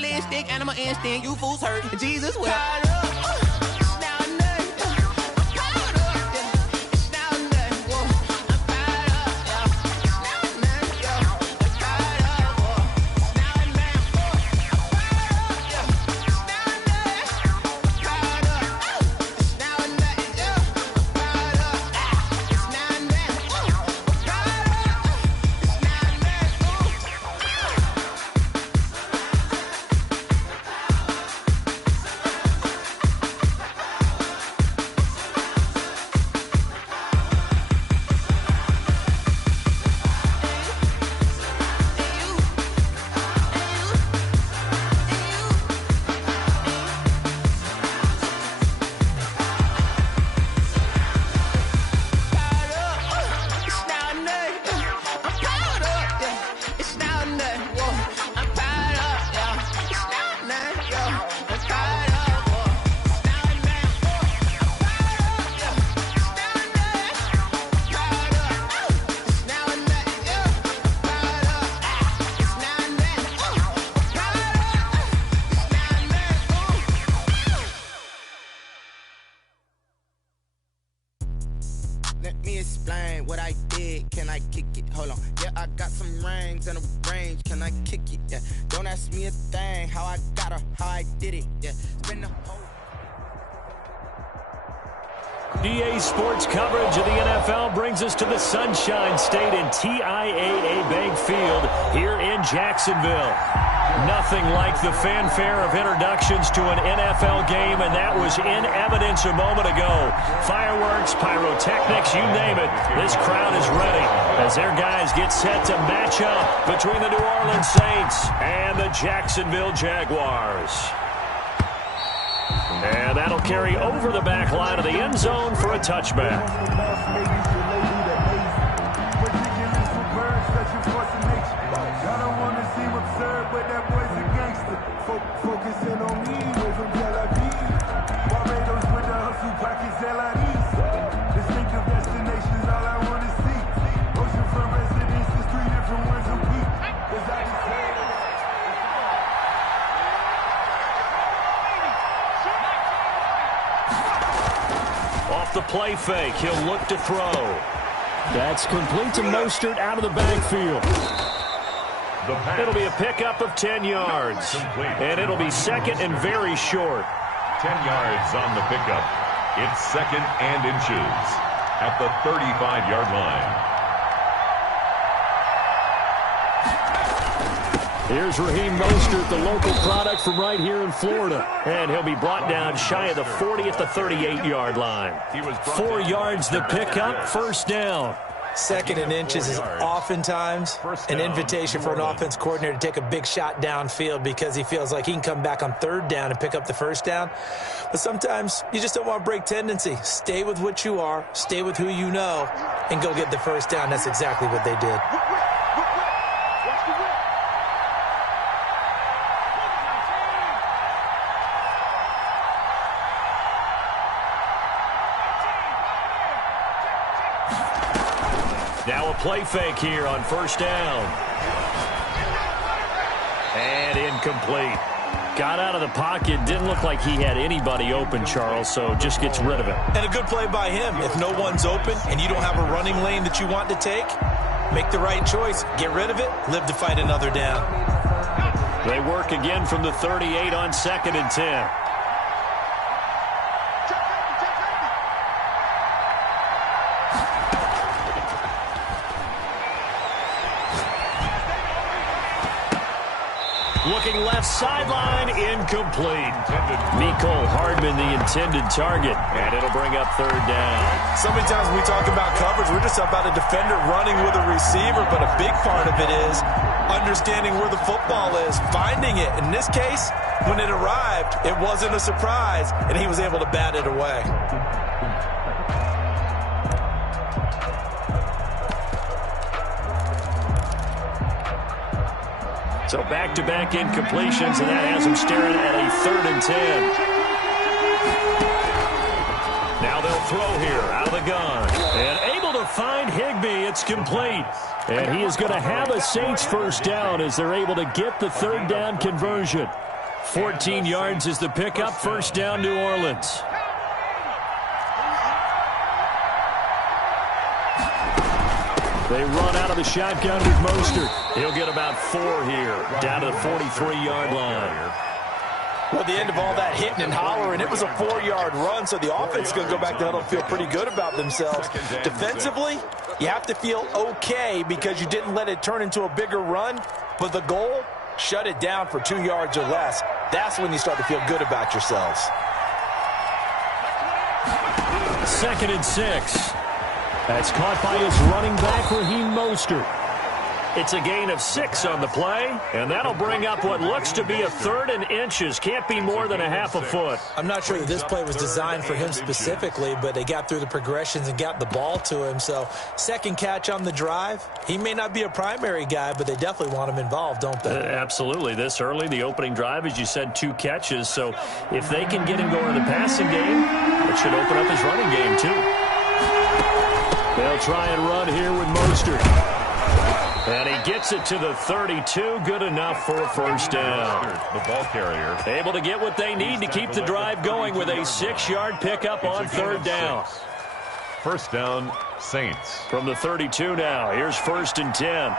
realistic, animal instinct, you fools hurt. Jesus will. Let me explain what I did. Can I kick it? Hold on. Yeah, I got some rings and a range. Can I kick it? Yeah. Don't ask me a thing. How I got her, how I did it. Yeah. Spend the whole. EA Sports coverage of the NFL brings us to the Sunshine State and TIAA Bank Field here in Jacksonville. Nothing like the fanfare of introductions to an NFL game, and that was in evidence a moment ago. Fireworks, pyrotechnics, you name it. This crowd is ready as their guys get set to match up between the New Orleans Saints and the Jacksonville Jaguars. And that'll carry over the back line of the end zone for a touchback. Focusing on me, way from Tel Aviv. Barbados with the hustle pockets, LIDs. Distinctive destinations, all I want to see. Oceanfront residences, 3 different ones a week. Cause I just said Off the play fake, he'll look to throw. That's complete to Mostert out of the backfield. It'll be a pickup of 10 yards. And it'll be second and very short. 10 yards on the pickup. It's second and inches at the 35-yard line. Here's Raheem Mostert, the local product from right here in Florida. And he'll be brought down shy of the 40 at the 38-yard line. 4 yards the pickup, first down. Second and inches is oftentimes an invitation for an offense coordinator to take a big shot downfield because he feels like he can come back on third down and pick up the first down. But sometimes you just don't want to break tendency. Stay with what you are, stay with who you know, and go get the first down. That's exactly what they did. Now a play fake here on first down. And incomplete. Got out of the pocket. Didn't look like he had anybody open, Charles, so just gets rid of it. And a good play by him. If no one's open and you don't have a running lane that you want to take, make the right choice. Get rid of it. Live to fight another down. They work again from the 38 on second and 10. Looking left sideline, incomplete. Mecole Hardman, the intended target, and it'll bring up third down. So many times when we talk about coverage, we're just about a defender running with a receiver, but a big part of it is understanding where the football is, finding it. In this case, when it arrived, it wasn't a surprise, and he was able to bat it away. So back-to-back incompletions, and that has them staring at a third and 10. Now they'll throw here out of the gun. And able to find Higbee. It's complete. And he is going to have a Saints first down as they're able to get the third down conversion. 14 yards is the pickup. First down, New Orleans. They run out of the shotgun with Mostert. He'll get about 4 here, down to the 43-yard line. Well, at the end of all that hitting and hollering, it was a 4-yard run, so the offense is going to go back to huddle and feel pretty good about themselves. Defensively, you have to feel okay because you didn't let it turn into a bigger run, but the goal, shut it down for 2 yards or less. That's when you start to feel good about yourselves. 2nd and 6. That's caught by his running back, Raheem Mostert. It's a gain of 6 on the play, and that'll bring up what looks to be a 3rd and inches. Can't be more than a half a foot. I'm not sure that this play was designed for him specifically, but they got through the progressions and got the ball to him. So, second catch on the drive. He may not be a primary guy, but they definitely want him involved, don't they? Absolutely. This early, the opening drive, as you said, 2 catches. So, if they can get him going in the passing game, it should open up his running game, too. They'll try and run here with Mostert. And he gets it to the 32. Good enough for a first down. The ball carrier. Able to get what they need to keep the drive going with a 6-yard pickup on 3rd down. First down, Saints. From the 32 now. Here's 1st and 10.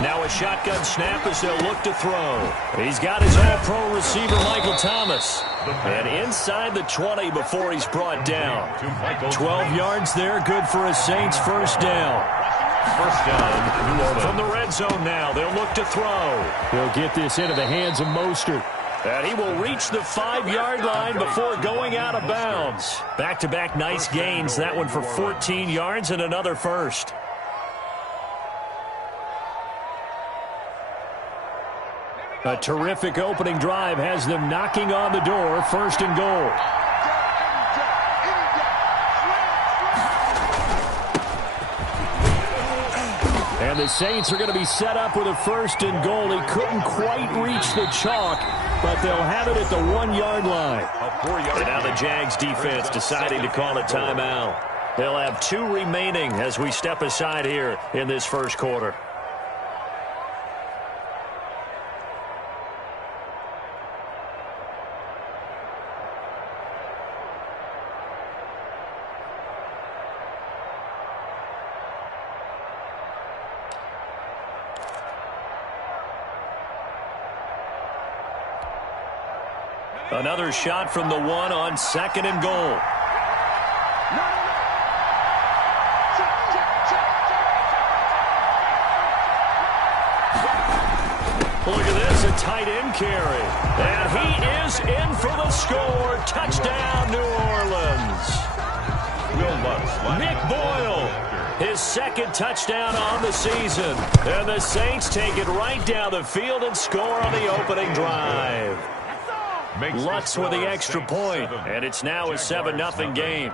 Now a shotgun snap as they'll look to throw. He's got his all-pro receiver, Michael Thomas. And inside the 20 before he's brought down. 12 yards there, good for a Saints first down. First down, New Orleans. From the red zone now, they'll look to throw. He'll get this into the hands of Mostert. And he will reach the 5-yard line before going out of bounds. Back-to-back nice gains. That one for 14 yards and another first. A terrific opening drive has them knocking on the door. 1st and goal. And the Saints are going to be set up with a 1st and goal. He couldn't quite reach the chalk, but they'll have it at the 1-yard line. And now the Jags defense deciding to call a timeout. They'll have 2 remaining as we step aside here in this first quarter. Another shot from the 1 on 2nd and goal. Look at this, a tight end carry. And he is in for the score. Touchdown, New Orleans. Nick Boyle, his 2nd touchdown on the season. And the Saints take it right down the field and score on the opening drive. Lutz with the extra point, and it's now a 7-0 game.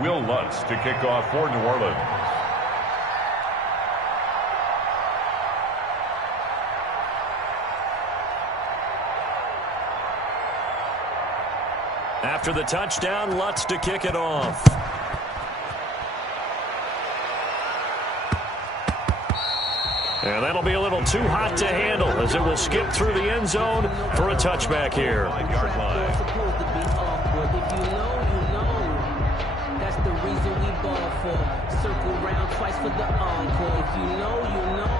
Will Lutz to kick off for New Orleans. After the touchdown, Lutz to kick it off. And that'll be a little too hot to handle as it will skip through the end zone for a touchback here. 5-yard line. If you know, that's the reason we ball for. Circle round twice for the encore. If you know, you know.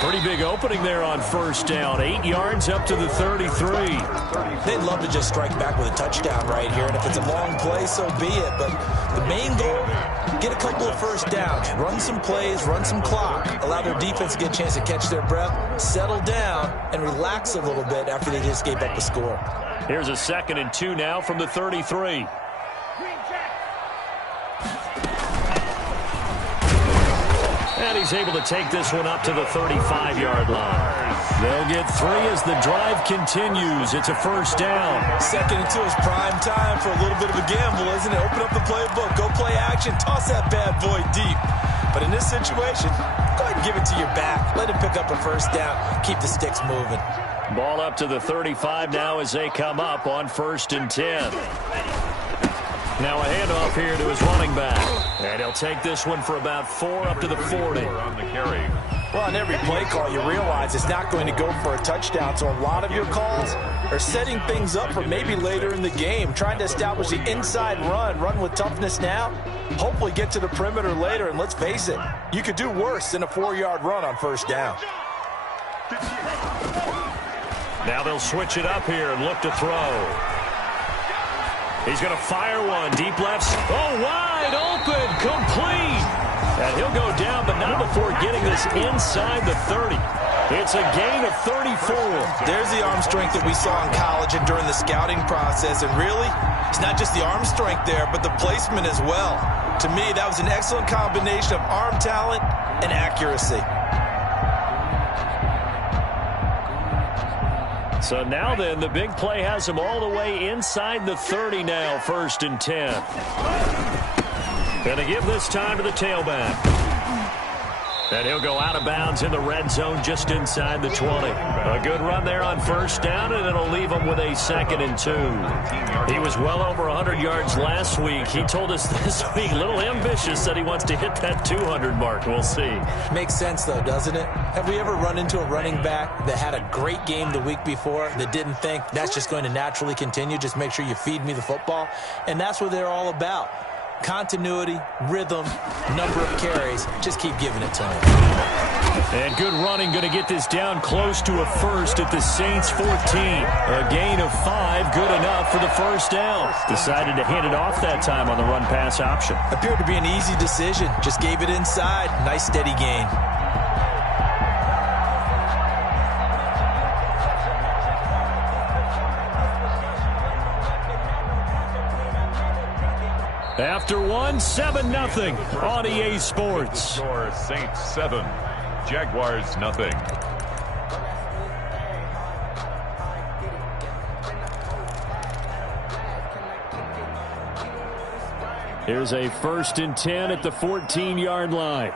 Pretty big opening there on 1st down. 8 yards up to the 33. They'd love to just strike back with a touchdown right here, and if it's a long play, so be it. But the main goal, get a couple of first downs, run some plays, run some clock, allow their defense to get a chance to catch their breath, settle down, and relax a little bit after they just gave up a score. Here's a 2nd and 2 now from the 33. And he's able to take this one up to the 35-yard line. They'll get 3 as the drive continues. It's a first down. 2nd and 2 is prime time for a little bit of a gamble, isn't it? Open up the playbook, go play action, toss that bad boy deep. But in this situation, go ahead and give it to your back. Let him pick up a first down. Keep the sticks moving. Ball up to the 35 now as they come up on 1st and 10. Now a handoff here to his running back. And he'll take this one for about 4 up to the 40. On the carry. Well, on every play call, you realize it's not going to go for a touchdown. So a lot of your calls are setting things up for maybe later in the game, trying to establish the inside run with toughness now, hopefully get to the perimeter later. And let's face it, you could do worse than a 4-yard run on 1st down. Now they'll switch it up here and look to throw. He's going to fire one. Deep left. Oh, wide open. Complete. And he'll go down, but not before getting this inside the 30. It's a gain of 34. There's the arm strength that we saw in college and during the scouting process. And really, it's not just the arm strength there, but the placement as well. To me, that was an excellent combination of arm talent and accuracy. So now then, the big play has him all the way inside the 30 now, 1st and 10. Going to give this time to the tailback. And he'll go out of bounds in the red zone just inside the 20. A good run there on 1st down, and it'll leave him with a 2nd and 2. He was well over 100 yards last week. He told us this week, a little ambitious, that he wants to hit that 200 mark. We'll see. Makes sense, though, doesn't it? Have we ever run into a running back that had a great game the week before that didn't think that's just going to naturally continue? Just make sure you feed me the football. And that's what they're all about. Continuity, rhythm, number of carries. Just keep giving it to him. And good running, going to get this down close to a first at the Saints 14. A gain of 5, good enough for the first down. Decided to hand it off that time on the run-pass option. Appeared to be an easy decision. Just gave it inside. Nice steady gain. After 1, 7-0 on EA Sports. Score Saints 7, Jaguars nothing. Here's a 1st and 10 at the 14-yard line.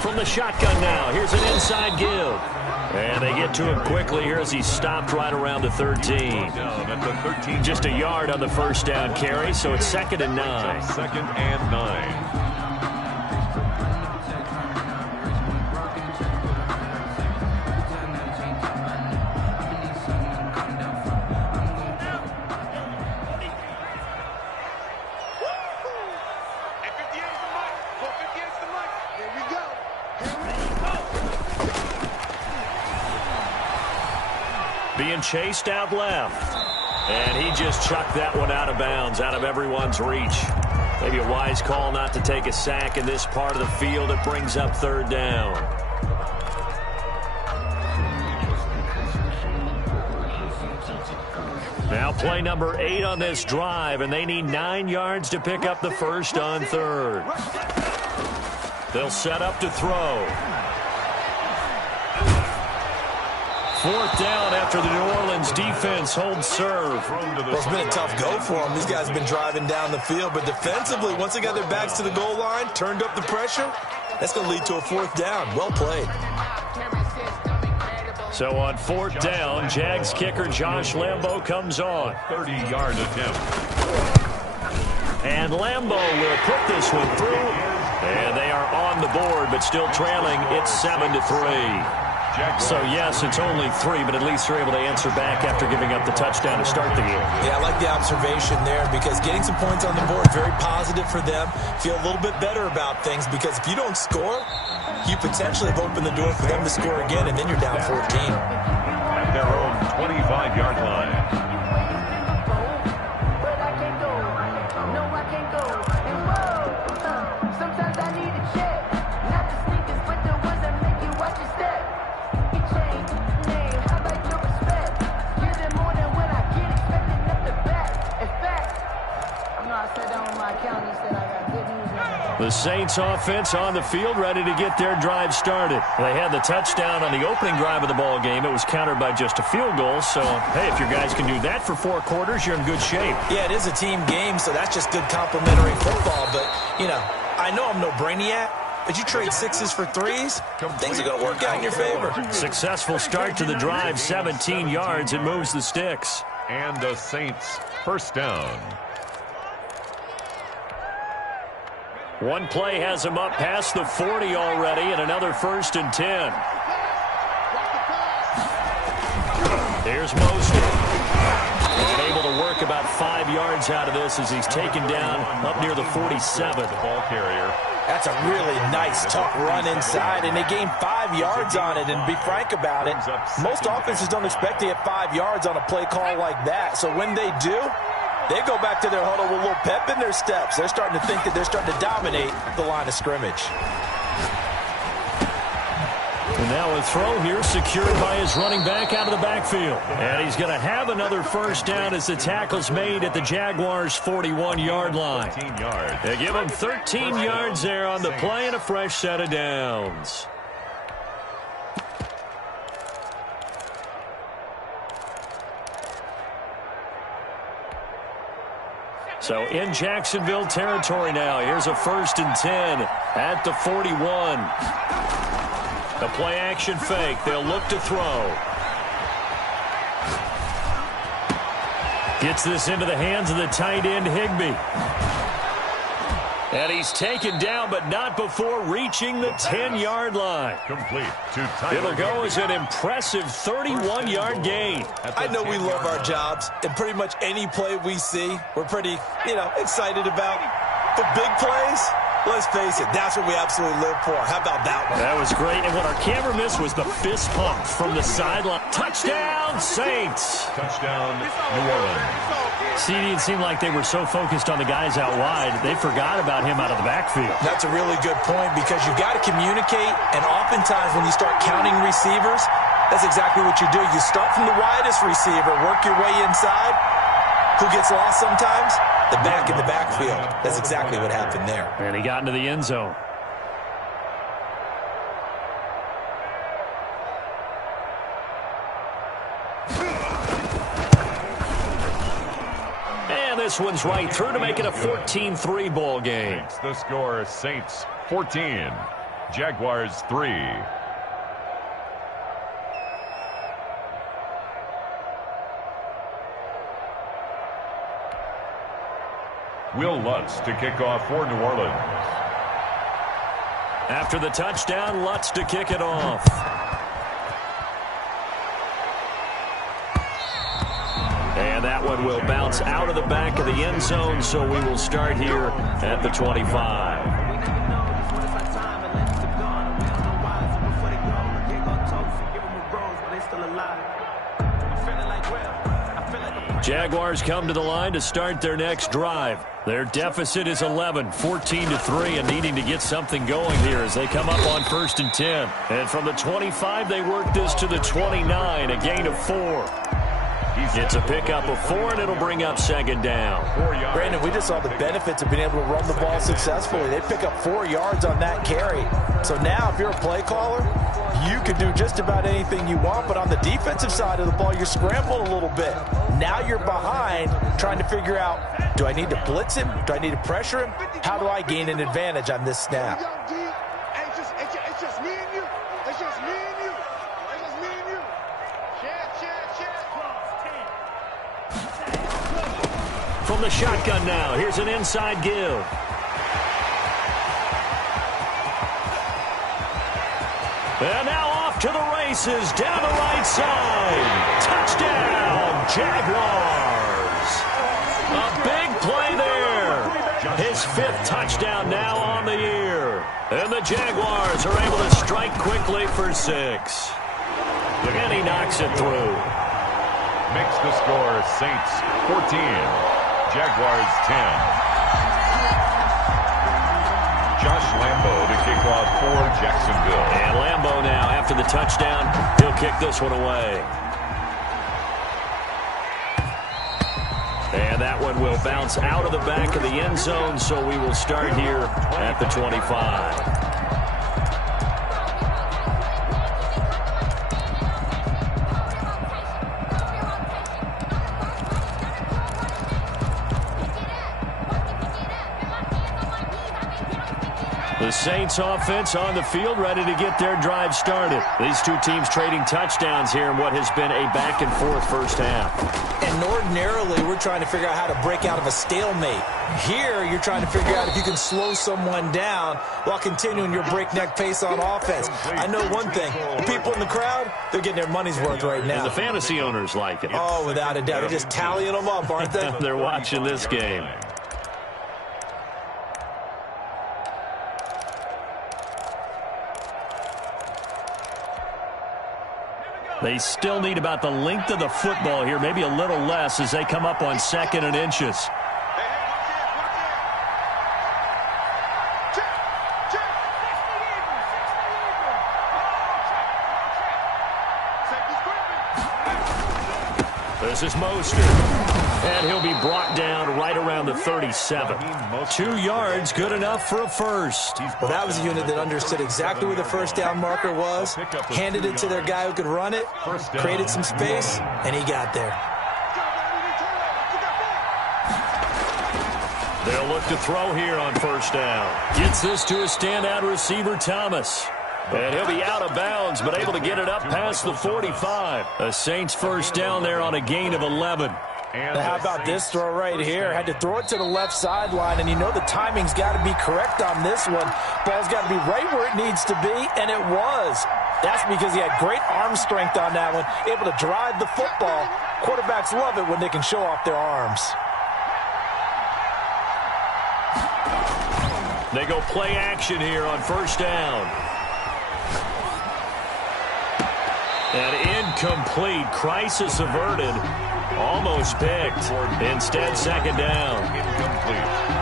From the shotgun now, here's an inside give. And they get to him quickly here as he stopped right around the 13. Down at the 13. Just a yard on the first down carry, so it's 2nd and 9. 2nd and 9. Being chased out left. And he just chucked that one out of bounds, out of everyone's reach. Maybe a wise call not to take a sack in this part of the field. It brings up 3rd down. Now play number 8 on this drive, and they need 9 yards to pick up the first on 3rd. They'll set up to throw. 4th down after the New Orleans defense holds serve. Well, it's been a tough go for them. These guys have been driving down the field, but defensively, once they got their backs to the goal line, turned up the pressure, that's going to lead to a 4th down. Well played. So on 4th down, Jags kicker Josh Lambo comes on. 30-yard attempt. And Lambo will put this one through. And they are on the board, but still trailing. It's 7-3. So, yes, it's only 3, but at least they're able to answer back after giving up the touchdown to start the game. Yeah, I like the observation there because getting some points on the board, very positive for them. Feel a little bit better about things because if you don't score, you potentially have opened the door for them to score again, and then you're down 14. At their own 25-yard line. The Saints offense on the field, ready to get their drive started. They had the touchdown on the opening drive of the ball game. It was countered by just a field goal. So, hey, if your guys can do that for 4 quarters, you're in good shape. Yeah, it is a team game, so that's just good complimentary football. But, you know, I know I'm no brainiac, but you trade 6s for 3s, things are going to work out in your favor. Successful start to the drive, 17 yards. It moves the sticks. And the Saints first down. One play has him up past the 40 already, and another 1st and 10. Here's Mostert. And able to work about 5 yards out of this as he's taken down up near the 47. The ball carrier. That's a really nice, tough run inside, and they gained 5 yards on it. And to be frank about it, most offenses don't expect to get 5 yards on a play call like that. So when they do, they go back to their huddle with a little pep in their steps. They're starting to think that they're starting to dominate the line of scrimmage. And now a throw here secured by his running back out of the backfield. And he's going to have another 1st down as the tackle's made at the Jaguars' 41-yard line. They give him 13 yards there on the play and a fresh set of downs. So in Jacksonville territory now. Here's a 1st and 10 at the 41. The play action fake. They'll look to throw. Gets this into the hands of the tight end, Higbee. And he's taken down, but not before reaching the 10-yard line. Complete to It'll go as an impressive 31-yard gain. I know we love our jobs, and pretty much any play we see, we're pretty, excited about. The big plays, let's face it, that's what we absolutely live for. How about that one? That was great, and what our camera missed was the fist pump from the sideline. Touchdown, Saints! Touchdown, New Orleans. It seemed like they were so focused on the guys out wide, they forgot about him out of the backfield. That's a really good point because you've got to communicate, and oftentimes when you start counting receivers, that's exactly what you do. You start from the widest receiver, work your way inside. Who gets lost sometimes? The back in the backfield. That's exactly what happened there. And he got into the end zone. This one's right through to make it a 14-3 ball game. The score, Saints 14, Jaguars 3. Will Lutz to kick off for New Orleans. After the touchdown, Lutz to kick it off. And that one will bounce out of the back of the end zone, so we will start here at the 25. Jaguars come to the line to start their next drive. Their deficit is 11, 14-3, and needing to get something going here as they come up on 1st and 10. And from the 25, they work this to the 29, a gain of 4. It's a pickup of 4, and it'll bring up 2nd down. Brandon, we just saw the benefits of being able to run the ball successfully. They pick up 4 yards on that carry. So now, if you're a play caller, you can do just about anything you want. But on the defensive side of the ball, you're scrambling a little bit. Now you're behind, trying to figure out, do I need to blitz him? Do I need to pressure him? How do I gain an advantage on this snap? It's just me and you. It's just me and you. It's just me and you. From the shotgun now, here's an inside give. And now off to the races, down the right side. Touchdown, Jaguars. A big play there. His 5th touchdown now on the year. And the Jaguars are able to strike quickly for 6. And he knocks it through. Makes the score Saints 14, Jaguars 10. Josh Lambo to kick off for Jacksonville. And Lambo now, after the touchdown, he'll kick this one away. And that one will bounce out of the back of the end zone, so we will start here at the 25. The Saints offense on the field, ready to get their drive started. These two teams trading touchdowns here in what has been a back-and-forth first half. And ordinarily, we're trying to figure out how to break out of a stalemate. Here, you're trying to figure out if you can slow someone down while continuing your breakneck pace on offense. I know one thing. The people in the crowd, they're getting their money's worth right now. And the fantasy owners like it. Oh, without a doubt. They're just tallying them up, aren't they? They're watching this game. They still need about the length of the football here, maybe a little less as they come up on 2nd and inches. This is Mostert. And he'll be brought down right around the 37. 2 yards, good enough for a first. Well, that was a unit that understood exactly where the first down marker was, handed it to their guy who could run it, created some space, and he got there. They'll look to throw here on first down. Gets this to a standout receiver, Thomas. And he'll be out of bounds, but able to get it up past the 45. A Saints first down there on a gain of 11. Now, how about this throw right here? Had to throw it to the left sideline, and you know the timing's got to be correct on this one. Ball's got to be right where it needs to be, and it was. That's because he had great arm strength on that one, able to drive the football. Quarterbacks love it when they can show off their arms. They go play action here on first down. And incomplete. Crisis averted. Almost picked. Instead, second down.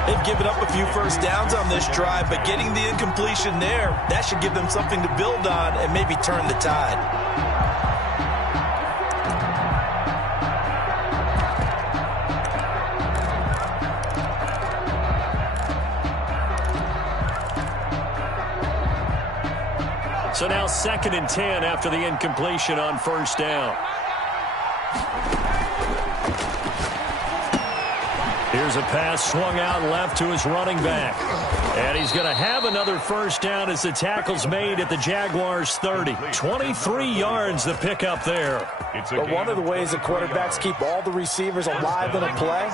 They've given up a few first downs on this drive, but getting the incompletion there, that should give them something to build on and maybe turn the tide. So now 2nd and 10 after the incompletion on first down. Here's a pass swung out left to his running back. And he's going to have another first down as the tackle's made at the Jaguars' 30. 23 yards the pickup there. But one of the ways that quarterbacks keep all the receivers alive in a play,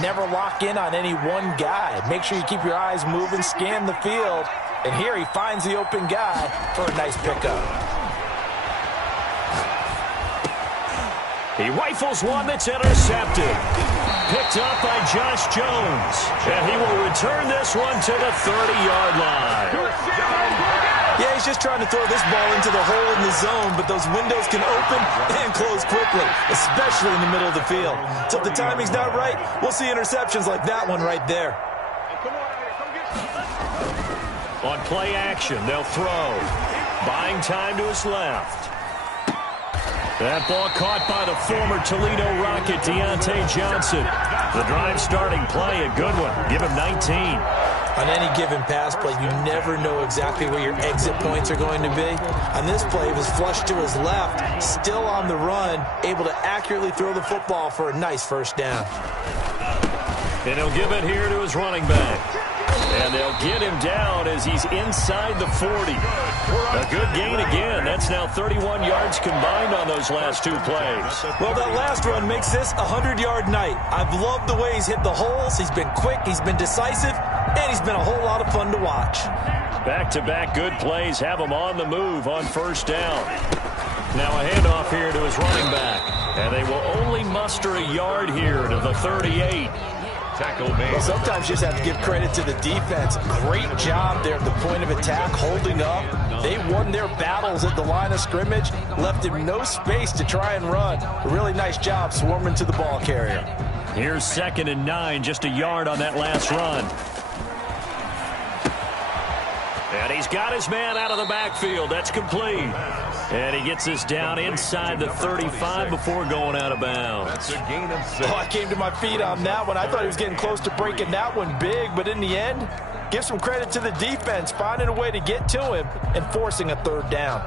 never lock in on any one guy. Make sure you keep your eyes moving, scan the field. And here he finds the open guy for a nice pickup. He rifles one that's intercepted. Picked up by Josh Jones. And he will return this one to the 30-yard line. Yeah, he's just trying to throw this ball into the hole in the zone, but those windows can open and close quickly, especially in the middle of the field. So if the timing's not right, we'll see interceptions like that one right there. On play action, they'll throw. Buying time to his left. That ball caught by the former Toledo Rocket, Deontay Johnson. The drive starting play, a good one. Give him 19. On any given pass play, you never know exactly where your exit points are going to be. On this play, he was flushed to his left, still on the run, able to accurately throw the football for a nice first down. And he'll give it here to his running back. And they'll get him down as he's inside the 40. A good gain again. That's now 31 yards combined on those last 2 plays. Well, that last run makes this a 100-yard night. I've loved the way he's hit the holes. He's been quick, he's been decisive, and he's been a whole lot of fun to watch. Back-to-back good plays have him on the move on first down. Now a handoff here to his running back. And they will only muster a yard here to the 38. Well, sometimes you just have to give credit to the defense. Great job there at the point of attack, holding up. They won their battles at the line of scrimmage, left him no space to try and run. A really nice job swarming to the ball carrier. Here's 2nd and 9, just a yard on that last run. And he's got his man out of the backfield. That's complete. And he gets us down inside the 35 before going out of bounds. That's a gain of 6. Oh, I came to my feet on that one. I thought he was getting close to breaking that one big, but in the end, give some credit to the defense, finding a way to get to him and forcing a third down.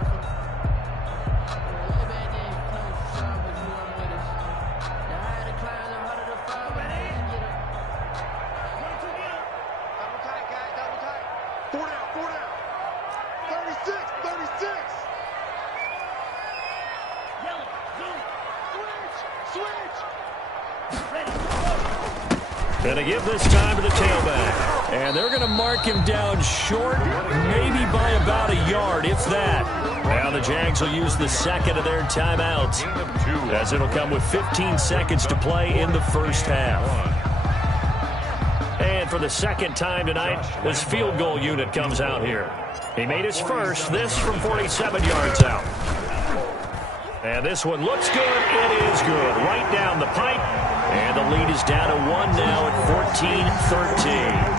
Going to give this time to the tailback. And they're going to mark him down short, maybe by about a yard, if that. Now the Jags will use the second of their timeouts, as it'll come with 15 seconds to play in the first half. And for the second time tonight, this field goal unit comes out here. He made his first, this from 47 yards out. And this one looks good. It is good. Right down the pipe. And the lead is down to 1 now at 14-13.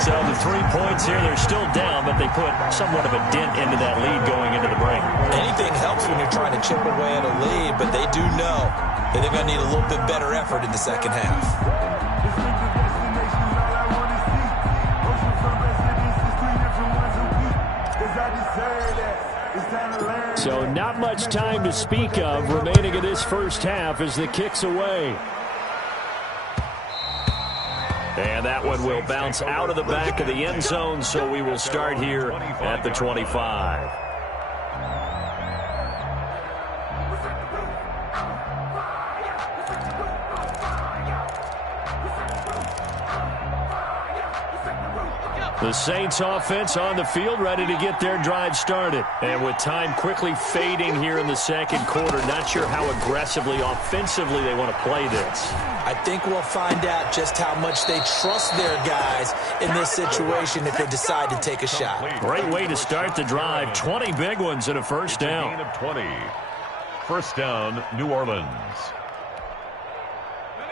So the 3 points here, they're still down, but they put somewhat of a dent into that lead going into the break. Anything helps when you're trying to chip away at a lead, but they do know that they're going to need a little bit better effort in the second half. So not much time to speak of remaining in this first half as the kick's away. And that one will bounce out of the back of the end zone, so we will start here at the 25. The Saints offense on the field, ready to get their drive started. And with time quickly fading here in the second quarter, not sure how aggressively, offensively they want to play this. I think we'll find out just how much they trust their guys in this situation if they decide to take a shot. Great way to start the drive. 20 big ones and a first down. Gain of 20. First down, New Orleans.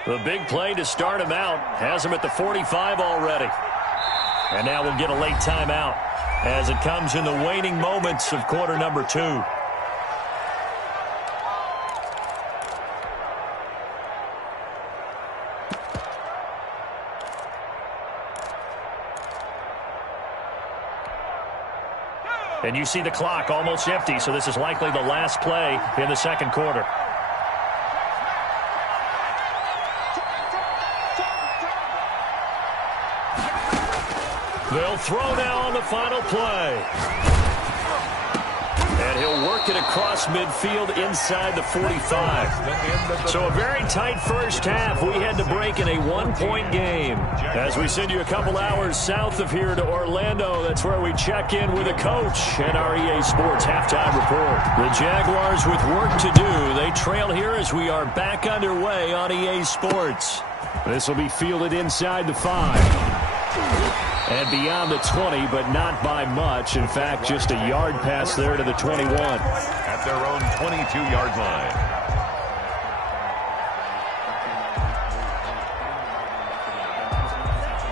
The big play to start him out has him at the 45 already. And now we'll get a late timeout as it comes in the waning moments of quarter number 2. And you see the clock almost empty, so this is likely the last play in the second quarter. They'll throw now on the final play. And he'll work it across midfield inside the 45. So a very tight first half. We had to break in a one-point game. As we send you a couple hours south of here to Orlando, that's where we check in with a coach and our EA Sports halftime report. The Jaguars with work to do. They trail here as we are back underway on EA Sports. This will be fielded inside the 5. And beyond the 20, but not by much. In fact, just a yard pass there to the 21. At their own 22-yard line.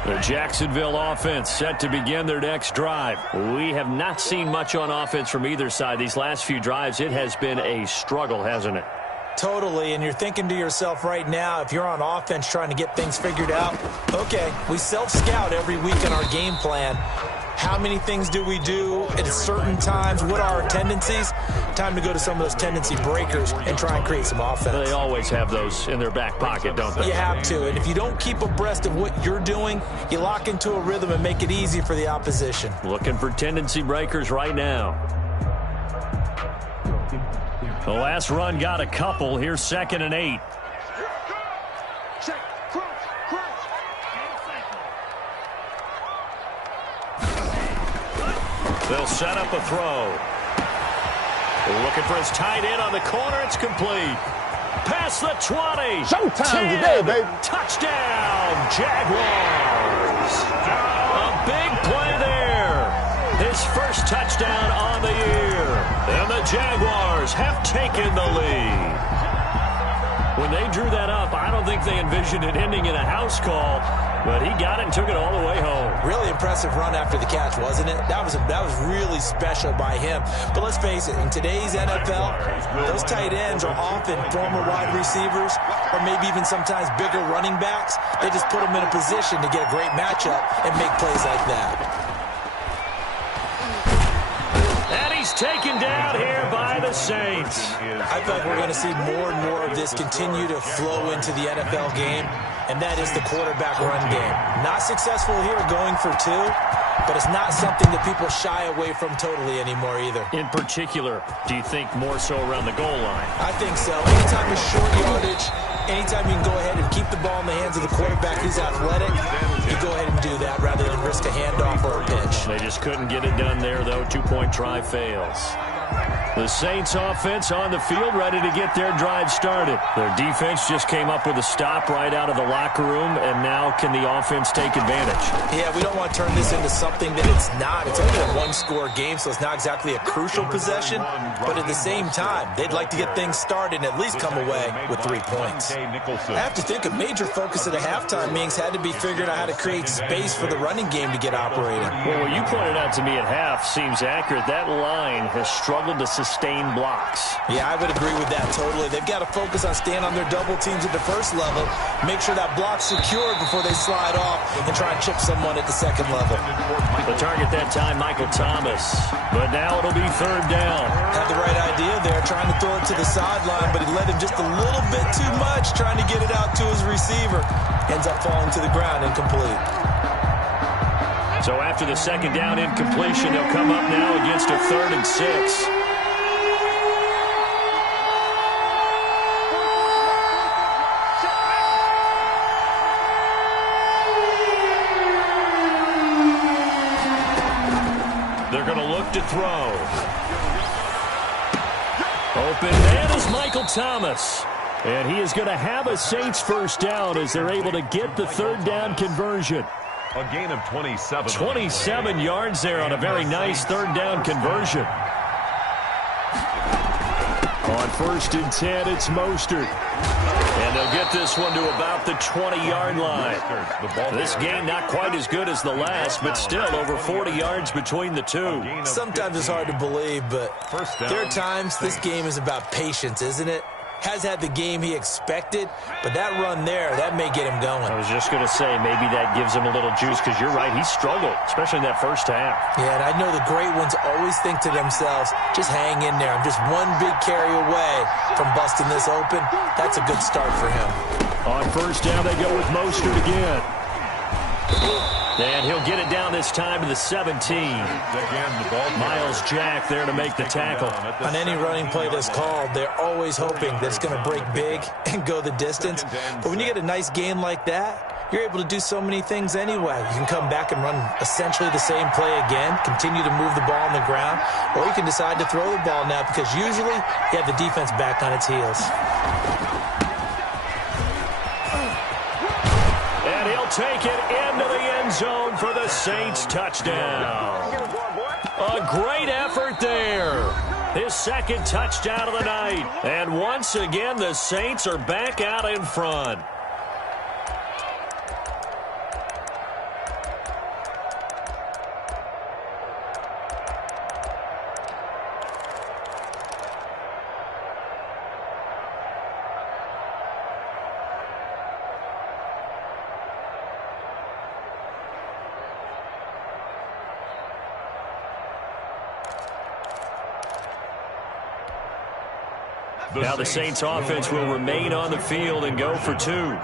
The Jacksonville offense set to begin their next drive. We have not seen much on offense from either side. These last few drives, it has been a struggle, hasn't it? Totally, and you're thinking to yourself right now, if you're on offense trying to get things figured out, okay, we self-scout every week in our game plan. How many things do we do at certain times? What are our tendencies? Time to go to some of those tendency breakers and try and create some offense. They always have those in their back pocket, don't they? You have to, and if you don't keep abreast of what you're doing, you lock into a rhythm and make it easy for the opposition. Looking for tendency breakers right now. The last run got a couple. Here's 2nd and 8. They'll set up a throw. Looking for his tight end on the corner. It's complete. Past the 20. Showtime today, baby. Touchdown, Jaguars. A big play there. His first touchdown on the year. And the Jaguars have taken the lead. When they drew that up, I don't think they envisioned it ending in a house call, but he got it and took it all the way home. Really impressive run after the catch, wasn't it? That was really special by him. But let's face it, in today's NFL, those tight ends are often former wide receivers or maybe even sometimes bigger running backs. They just put them in a position to get a great matchup and make plays like that. And he's taken down here by the Saints. I think we're going to see more and more of this continue to flow into the NFL game, and that is the quarterback run game. Not successful here going for two, but it's not something that people shy away from totally anymore either. In particular, do you think more so around the goal line? I think so. Anytime it's short yardage, anytime you can go ahead and keep the ball in the hands of the quarterback who's athletic, you go ahead and do that rather than risk a handoff or a pitch. They just couldn't get it done there, though. Two-point try fails. The Saints offense on the field, ready to get their drive started. Their defense just came up with a stop right out of the locker room, and now can the offense take advantage? Yeah, we don't want to turn this into something that it's not. It's only a one-score game, so it's not exactly a crucial possession. But at the same time, they'd like to get things started and at least come away with 3 points. I have to think a major focus at a halftime meetings had to be figuring out how to create space for the running game to get operating. Well, what you pointed out to me at half seems accurate. That line has struggled to sustain blocks. Yeah, I would agree with that totally. They've got to focus on staying on their double teams at the first level, make sure that block's secured before they slide off and try and chip someone at the second level. The target that time, Michael Thomas. But now it'll be third down. Had the right idea there, trying to throw it to the sideline, but he led him just a little bit too much, trying to get it out to his receiver. Ends up falling to the ground incomplete. So after the second down incompletion, they'll come up now against a 3rd and 6. They're going to look to throw. Open man is Michael Thomas. And he is going to have a Saints first down as they're able to get the 3rd down conversion. A gain of 27. 27 yards there on a very nice 3rd down conversion. On 1st and 10, it's Mostert. And they'll get this one to about the 20-yard line. This game not quite as good as the last, but still over 40 yards between the two. Sometimes it's hard to believe, but there are times this game is about patience, isn't it? Has had the game he expected, but that run there, that may get him going. I was just going to say, maybe that gives him a little juice, because you're right, he struggled, especially in that first half. Yeah, and I know the great ones always think to themselves, just hang in there. I'm just one big carry away from busting this open. That's a good start for him. On 1st down, they go with Mostert again. And he'll get it down this time to the 17. Miles Jack there to make the tackle. On any running play that's called, they're always hoping that it's going to break big and go the distance. But when you get a nice game like that, you're able to do so many things anyway. You can come back and run essentially the same play again, continue to move the ball on the ground, or you can decide to throw the ball now because usually you have the defense back on its heels. And he'll take it into the end zone for the Saints touchdown. A great effort there. His 2nd touchdown of the night. And once again, the Saints are back out in front. Now the Saints offense will remain on the field and go for 2. 44,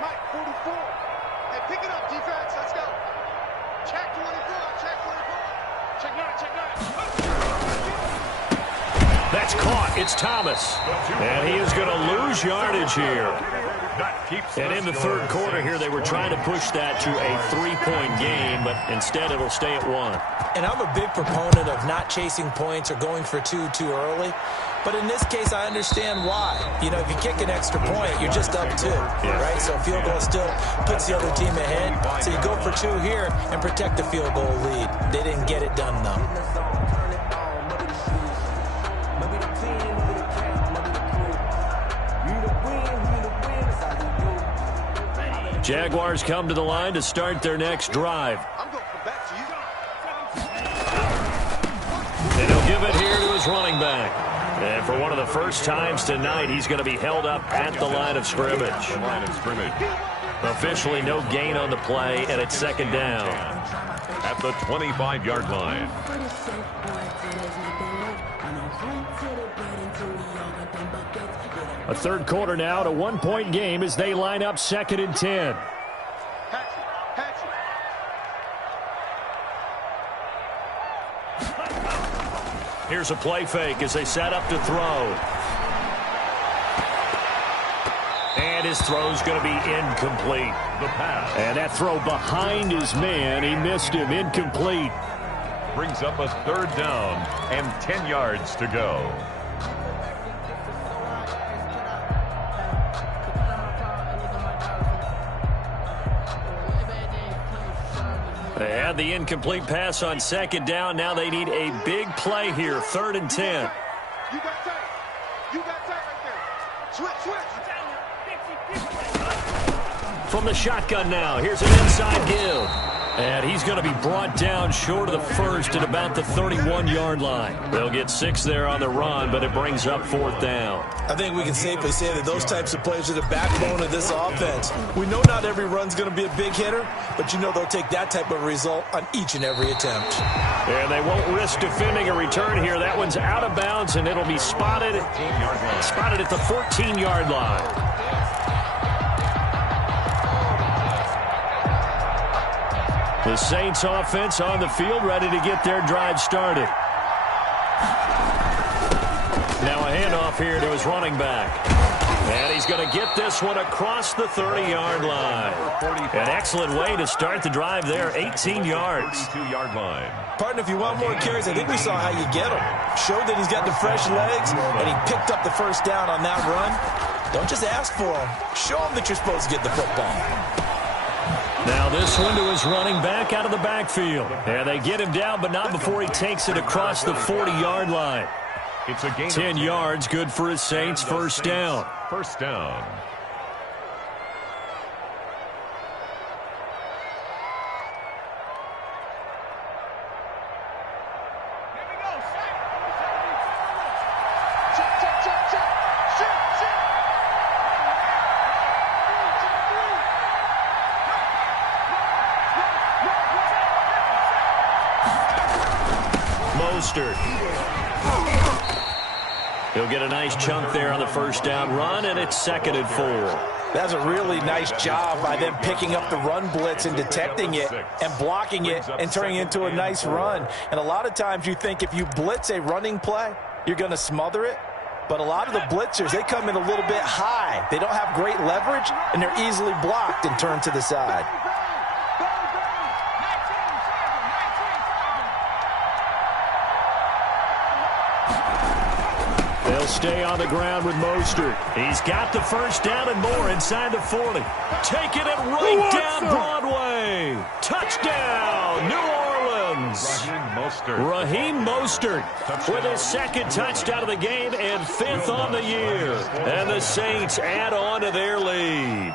Mike, 44. Hey, pick it up, defense. Let's go. Check 24, check 24. Check 9. That's caught. It's Thomas. And he is going to lose yardage here. And in the 3rd quarter here, they were trying to push that to a 3-point game, but instead it'll stay at 1. And I'm a big proponent of not chasing points or going for 2 too early. But in this case, I understand why. You know, if you kick an extra point, you're just up 2, right? So a field goal still puts the other team ahead. So you go for 2 here and protect the field goal lead. They didn't get it done, though. Jaguars come to the line to start their next drive. And he'll give it here to his running back. And for one of the first times tonight, he's going to be held up at the line of scrimmage. Officially no gain on the play, and it's second down. At the 25-yard line. A third quarter now, to 1-point game as they line up 2nd and 10. Here's a play fake as they set up to throw. And his throw's going to be incomplete. The pass. And that throw behind his man, he missed him, incomplete. Brings up a 3rd down and 10 yards to go. They had the incomplete pass on 2nd down. Now they need a big play here, 3rd and 10. You got tight. You got tight right there. Switch. From the shotgun now, here's an inside give. And he's going to be brought down short of the first at about the 31-yard line. They'll get 6 there on the run, but it brings up 4th down. I think we can safely say that those types of plays are the backbone of this offense. We know not every run's going to be a big hitter, but you know they'll take that type of result on each and every attempt. And they won't risk defending a return here. That one's out of bounds, and it'll be spotted at the 14-yard line. The Saints offense on the field, ready to get their drive started. Now a handoff here to his running back. And he's going to get this one across the 30-yard line. An excellent way to start the drive there, 18 yards. 32-yard line. Partner, if you want more carries, I think we saw how you get him. Showed that he's got the fresh legs, and he picked up the first down on that run. Don't just ask for him. Show him that you're supposed to get the football. Now this one to his running back out of the backfield. And they get him down, but not before he takes it across the 40-yard line. It's a gain 10 yards, good for his Saints, first down. First down. He'll get a nice chunk there on the first down run, and it's 2nd and 4. That's a really nice job by them picking up the run blitz and detecting it and blocking it and turning it into a nice run. And a lot of times you think if you blitz a running play, you're going to smother it. But a lot of the blitzers, they come in a little bit high. They don't have great leverage, and they're easily blocked and turned to the side. They'll stay on the ground with Mostert. He's got the first down and more inside the 40. Taking it right down Broadway. Touchdown, New Orleans. Raheem Mostert with his 2nd touchdown of the game and 5th on the year. And the Saints add on to their lead.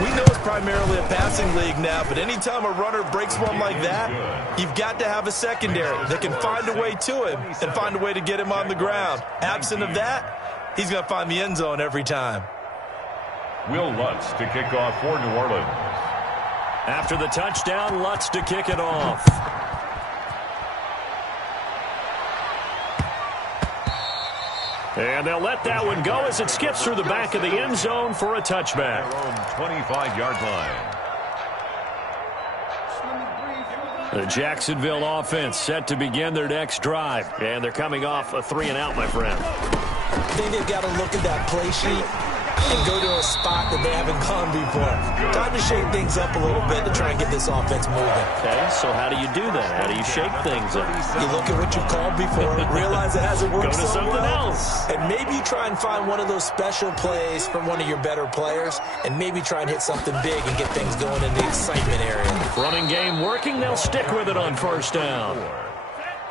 We know it's primarily a passing league now, but anytime a runner breaks one like that, you've got to have a secondary that can find a way to him and find a way to get him on the ground. Absent of that, he's going to find the end zone every time. Will Lutz to kick off for New Orleans. After the touchdown, Lutz to kick it off. And they'll let that one go as it skips through the back of the end zone for a touchback. Their own 25-yard line. The Jacksonville offense set to begin their next drive. And they're coming off a 3-and-out, my friend. I think they've got to look at that play sheet and go to a spot that they haven't gone before. Time to shake things up a little bit to try and get this offense moving. Okay, so how do you do that? How do you shake things up? You look at what you've called before, realize it hasn't worked Go to something else. And maybe you try and find one of those special plays from one of your better players, and maybe try and hit something big and get things going in the excitement area. Running game working, they'll stick with it on first down.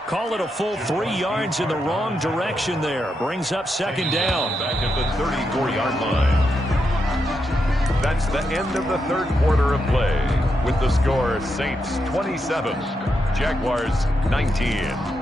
Call it a full 3 yards in the wrong direction there. Brings up 2nd down. Back at the 34-yard line. That's the end of the third quarter of play. With the score, Saints 27, Jaguars 19.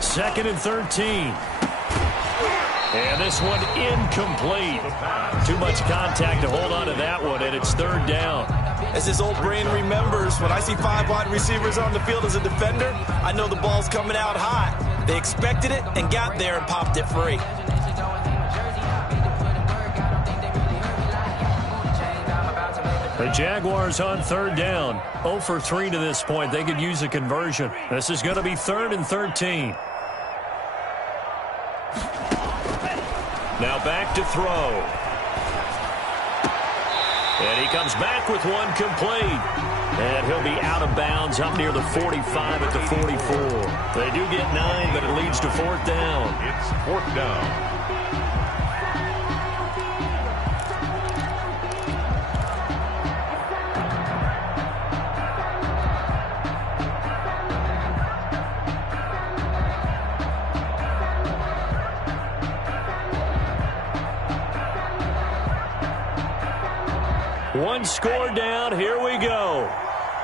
Second and 13. And this one incomplete. Too much contact to hold on to that one, and it's third down. As his old brain remembers, when I see 5 wide receivers on the field as a defender, I know the ball's coming out high. They expected it and got there and popped it free. The Jaguars on third down. 0 for 3 to this point. They could use a conversion. This is going to be third and 13. Now back to throw. And he comes back with one complete. And he'll be out of bounds up near the 45 at the 44. They do get 9, but it leads to fourth down. It's fourth down. One score down. Here we go.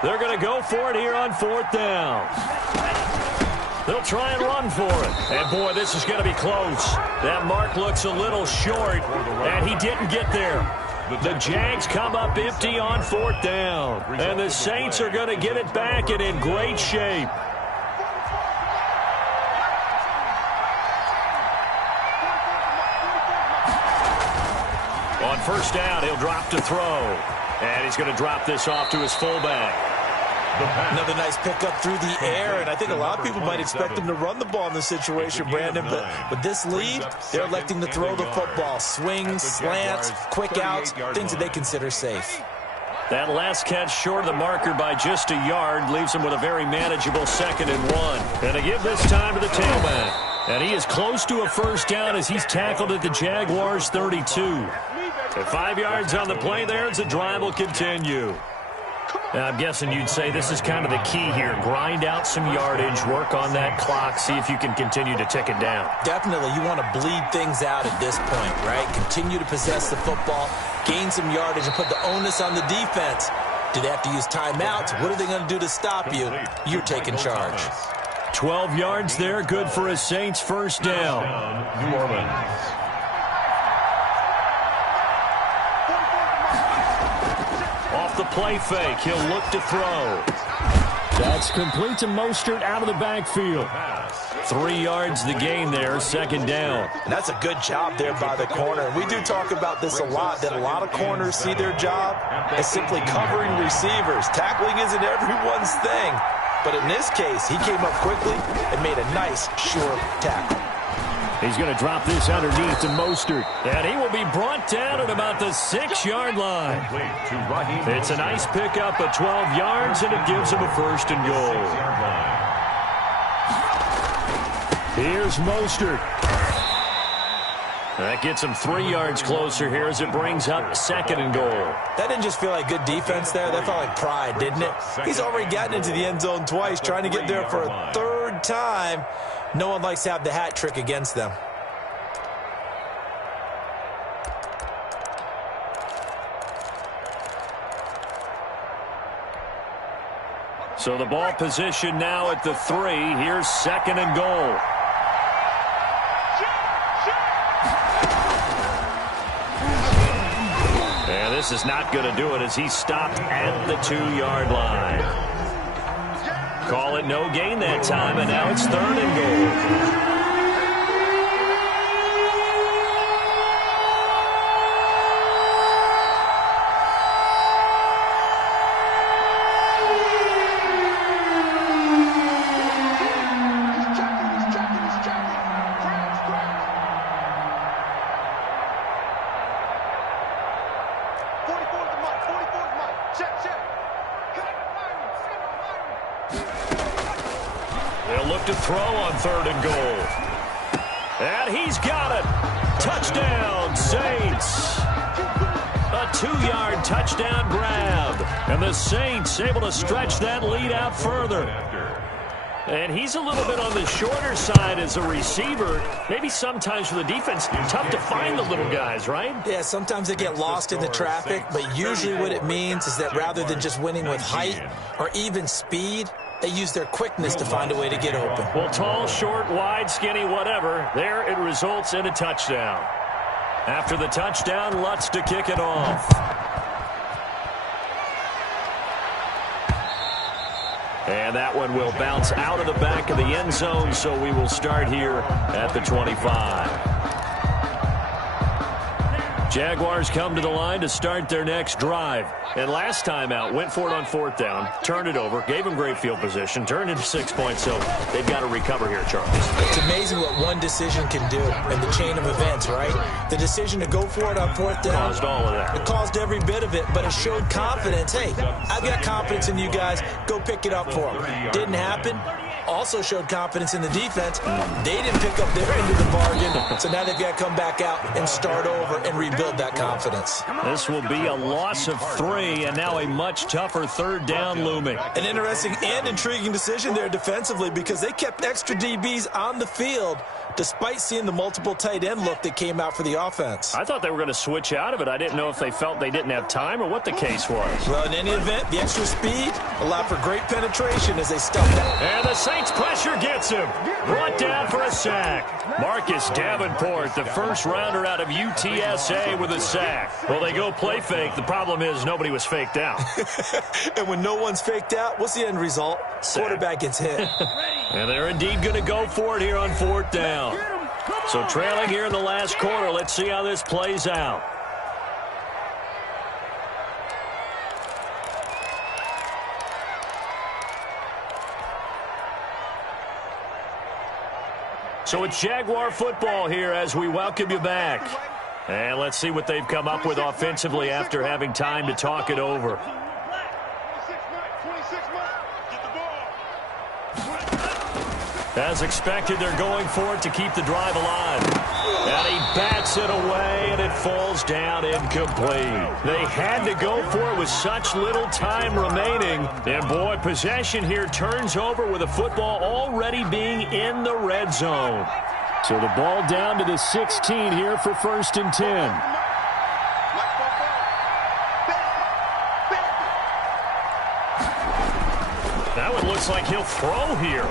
They're going to go for it here on fourth down. They'll try and run for it. And, boy, this is going to be close. That mark looks a little short, and he didn't get there. The Jags come up empty on fourth down. And the Saints are going to get it back and in great shape. On first down, he'll drop to throw. And he's going to drop this off to his fullback. Another nice pickup through the air, and I think a lot of people might expect him to run the ball in this situation, Brandon, but with this lead, they're electing to throw the football. Swings, slants, quick outs, things that they consider safe. That last catch short of the marker by just a yard leaves him with a very manageable 2nd and 1. And to give this time to the tailback. And he is close to a first down as he's tackled at the Jaguars' 32. At 5 yards on the play there as the drive will continue. Now, I'm guessing you'd say this is kind of the key here. Grind out some yardage, work on that clock, see if you can continue to tick it down. Definitely. You want to bleed things out at this point, right? Continue to possess the football, gain some yardage, and put the onus on the defense. Do they have to use timeouts? What are they going to do to stop you? You're taking charge. 12 yards there, good for a Saints first down. New Orleans. Off the play fake, he'll look to throw. That's complete to Mostert out of the backfield. 3 yards the gain there, 2nd down. And that's a good job there by the corner. We do talk about this a lot, that a lot of corners see their job as simply covering receivers. Tackling isn't everyone's thing. But in this case, he came up quickly and made a nice, sure tackle. He's going to drop this underneath to Mostert. And he will be brought down at about the 6-yard line. It's a nice pickup of 12 yards, and it gives him a 1st and goal. Here's Mostert. That gets him 3 yards closer here as it brings up 2nd and goal. That didn't just feel like good defense there. That felt like pride, didn't it? He's already gotten into the end zone twice, trying to get there for a 3rd time. No one likes to have the hat trick against them. So the ball position now at the 3. Here's 2nd and goal. And this is not going to do it as he's stopped at the 2-yard line. Call it no gain that time, and now it's 3rd and goal. They'll look to throw on 3rd and goal. And he's got it. Touchdown, Saints. A 2-yard touchdown grab. And the Saints able to stretch that lead out further. And he's a little bit on the shorter side as a receiver. Maybe sometimes for the defense, tough to find the little guys, right? Yeah, sometimes they get lost in the traffic, but usually what it means is that rather than just winning with height or even speed, they use their quickness to find a way to get open. Well, tall, short, wide, skinny, whatever, there it results in a touchdown. After the touchdown, Lutz to kick it off. And that one will bounce out of the back of the end zone, so we will start here at the 25. Jaguars come to the line to start their next drive. And last time out, went for it on 4th down, turned it over, gave them great field position, turned into 6 points, so they've got to recover here, Charles. It's amazing what one decision can do in the chain of events, right? The decision to go for it on 4th down. Caused all of that. It caused every bit of it, but it showed confidence. Hey, I've got confidence in you guys. Go pick it up for them. Didn't happen. Also showed confidence in the defense. They didn't pick up their end of the bargain, so now they've got to come back out and start over and rebuild that confidence. This will be a loss of 3, and now a much tougher 3rd down looming. An interesting and intriguing decision there defensively because they kept extra DBs on the field despite seeing the multiple tight end look that came out for the offense. I thought they were going to switch out of it. I didn't know if they felt they didn't have time or what the case was. Well, in any event, the extra speed allowed for great penetration as they stuffed out. And the Saints pressure gets him. Brought down for a sack. Marcus Davenport, the first rounder out of UTSA with a sack. Well, they go play fake. The problem is nobody was faked out. And when no one's faked out, what's the end result? Sack. Quarterback gets hit. And they're indeed going to go for it here on 4th down. So trailing here in the last quarter. Let's see how this plays out. So it's Jaguar football here as we welcome you back. And let's see what they've come up with offensively after having time to talk it over. As expected, they're going for it to keep the drive alive. And he bats it away, and it falls down incomplete. They had to go for it with such little time remaining. And, boy, possession here turns over with the football already being in the red zone. So the ball down to the 16 here for 1st and 10. That one looks like he'll throw here.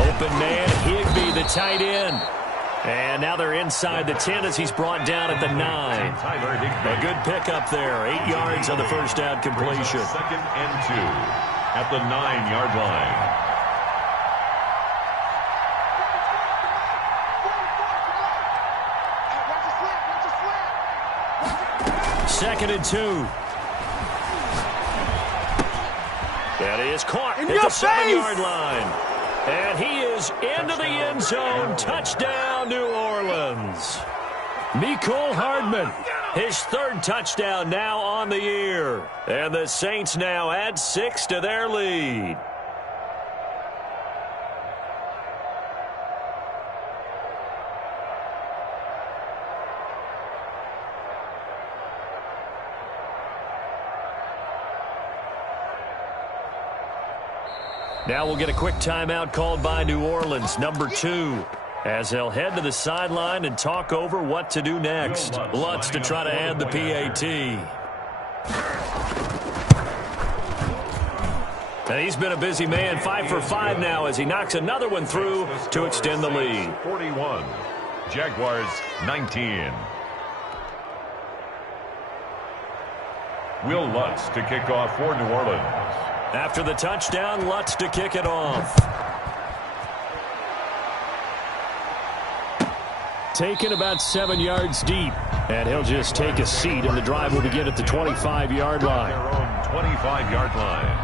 Open man, Higbee, the tight end. And now they're inside the 10 as he's brought down at the 9. A good pickup there. 8 yards on the first down completion. 2nd and 2 at the 9-yard line. Second and 2. That is caught at the 7-yard line. And he is into the end zone. Touchdown, New Orleans. Mecole Hardman, his 3rd touchdown now on the year. And the Saints now add 6 to their lead. Now we'll get a quick timeout called by New Orleans, number 2, as they'll head to the sideline and talk over what to do next. Lutz to try to add the PAT. And he's been a busy man, 5 for 5 now as he knocks another one through to extend the lead. 41, Jaguars 19. Will Lutz to kick off for New Orleans. After the touchdown, Lutz to kick it off. Taken about 7 yards deep. And he'll just take a seat, and the drive will begin at the 25-yard line. Their own 25-yard line.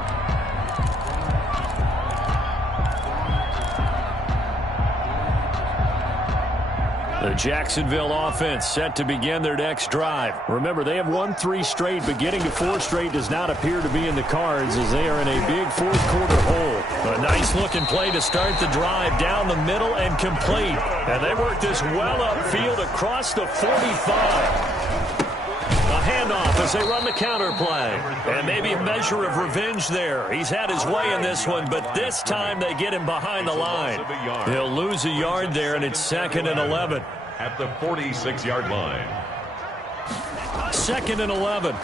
The Jacksonville offense set to begin their next drive. Remember, they have won 3 straight, but getting to 4 straight does not appear to be in the cards as they are in a big fourth-quarter hole. A nice-looking play to start the drive down the middle and complete. And they work this well upfield across the 45. A handoff as they run the counter play. And maybe a measure of revenge there. He's had his way in this one, but this time they get him behind the line. He'll lose a yard there, and it's 2nd and 11. At the 46-yard line. 2nd and 11.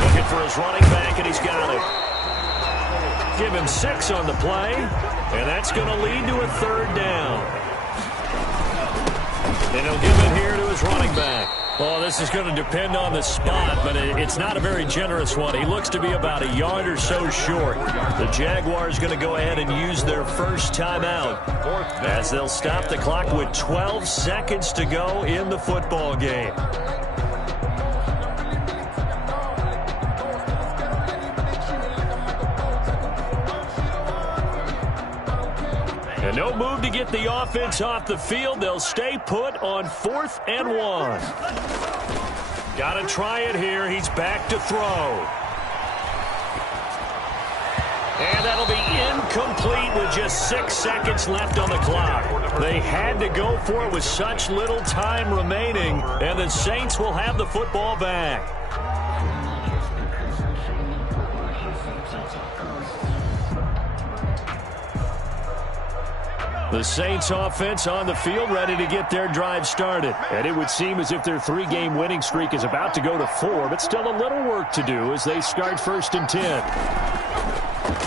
Looking for his running back, and he's got it. Give him 6 on the play, and that's going to lead to a 3rd down. And he'll give it here to his running back. Well, this is going to depend on the spot, but it's not a very generous one. He looks to be about a yard or so short. The Jaguars going to go ahead and use their first timeout as they'll stop the clock with 12 seconds to go in the football game. And no move to get the offense off the field. They'll stay put on 4th and 1. Got to try it here. He's back to throw. And that'll be incomplete with just 6 seconds left on the clock. They had to go for it with such little time remaining, and the Saints will have the football back. The Saints offense on the field ready to get their drive started. And it would seem as if their 3-game winning streak is about to go to 4, but still a little work to do as they start 1st and 10.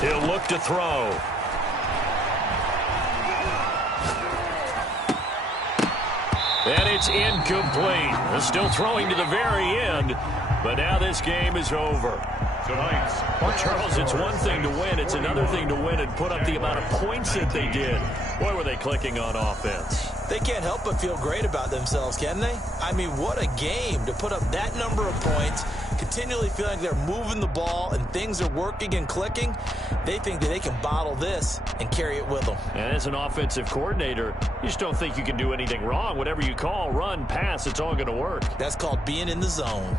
He'll look to throw. And it's incomplete. They're still throwing to the very end, but now this game is over. Well, Charles, it's one thing to win. It's another thing to win and put up the amount of points that they did. Boy, were they clicking on offense. They can't help but feel great about themselves, can they? I mean, what a game to put up that number of points, continually feeling like they're moving the ball and things are working and clicking. They think that they can bottle this and carry it with them. And as an offensive coordinator, you just don't think you can do anything wrong. Whatever you call, run, pass, it's all going to work. That's called being in the zone.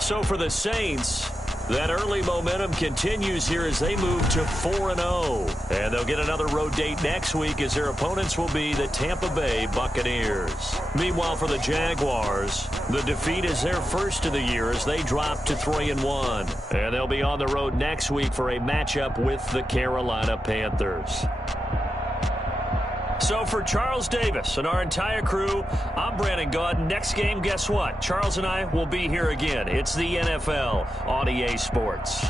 So for the Saints, that early momentum continues here as they move to 4-0. And they'll get another road date next week as their opponents will be the Tampa Bay Buccaneers. Meanwhile, for the Jaguars, the defeat is their first of the year as they drop to 3-1. And they'll be on the road next week for a matchup with the Carolina Panthers. So for Charles Davis and our entire crew, I'm Brandon Gaudin. Next game, guess what? Charles and I will be here again. It's the NFL on EA Sports.